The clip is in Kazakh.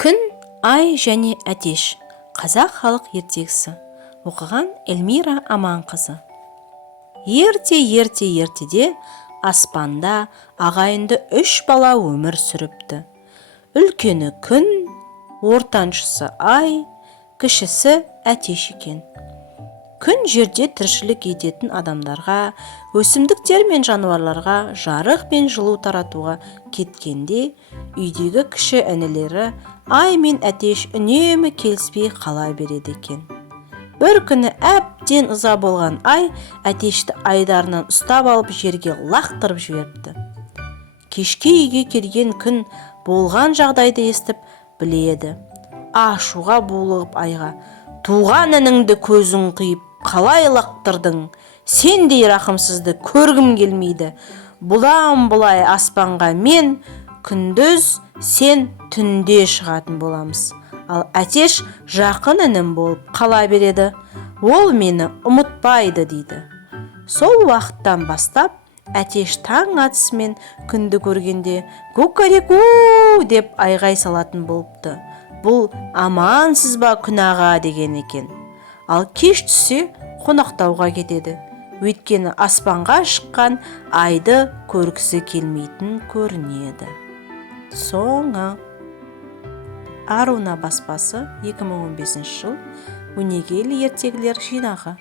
Күн, ай және әтеш. Қазақ халық ертегісі. Оқыған Эльмира Аманқызы. Ертеде аспанда ағайынды 3 бала өмір сүріпті. Үлкені күн, ортаншысы ай, кішісі әтеш екен. Күн жерде тіршілік ететін адамдарға, өсімдіктер мен жануарларға жарық пен жылу таратуға кеткенде, үйдегі кіші інілері ай мен әтеш үнемі келіспей қала береді екен. Бір күні әбден ыза болған ай әтешті айдарынан ұстап алып жерге лақтырып жіберіпті. Кешке үйге келген күн болған жағдайды естіп біледі. Ашуға булығып айға: «Туған ініңді көзің қиып қалай лақтырдың? Сендей рақымсызды көргім келмейді. Бұлам бұлай аспанға мен күндіз, сен түнде шығатын боламыз. Ал әтеш жақын інім болып қала береді. Ол мені ұмытпайды» дейді. Сол уақыттан бастап әтеш таң атысымен күнді көргенде «Кукареку» деп айғай салатын болыпты. Бұл «Амансыз ба күн аға» деген екен. Ал кеш түссе қонақтауға кетеді. Өйткені аспанға шыққан айды көргісі келмейтін көрінеді. Соңы. Аруна баспасы, 2015 жыл, өнегелі ертегілер жинағы.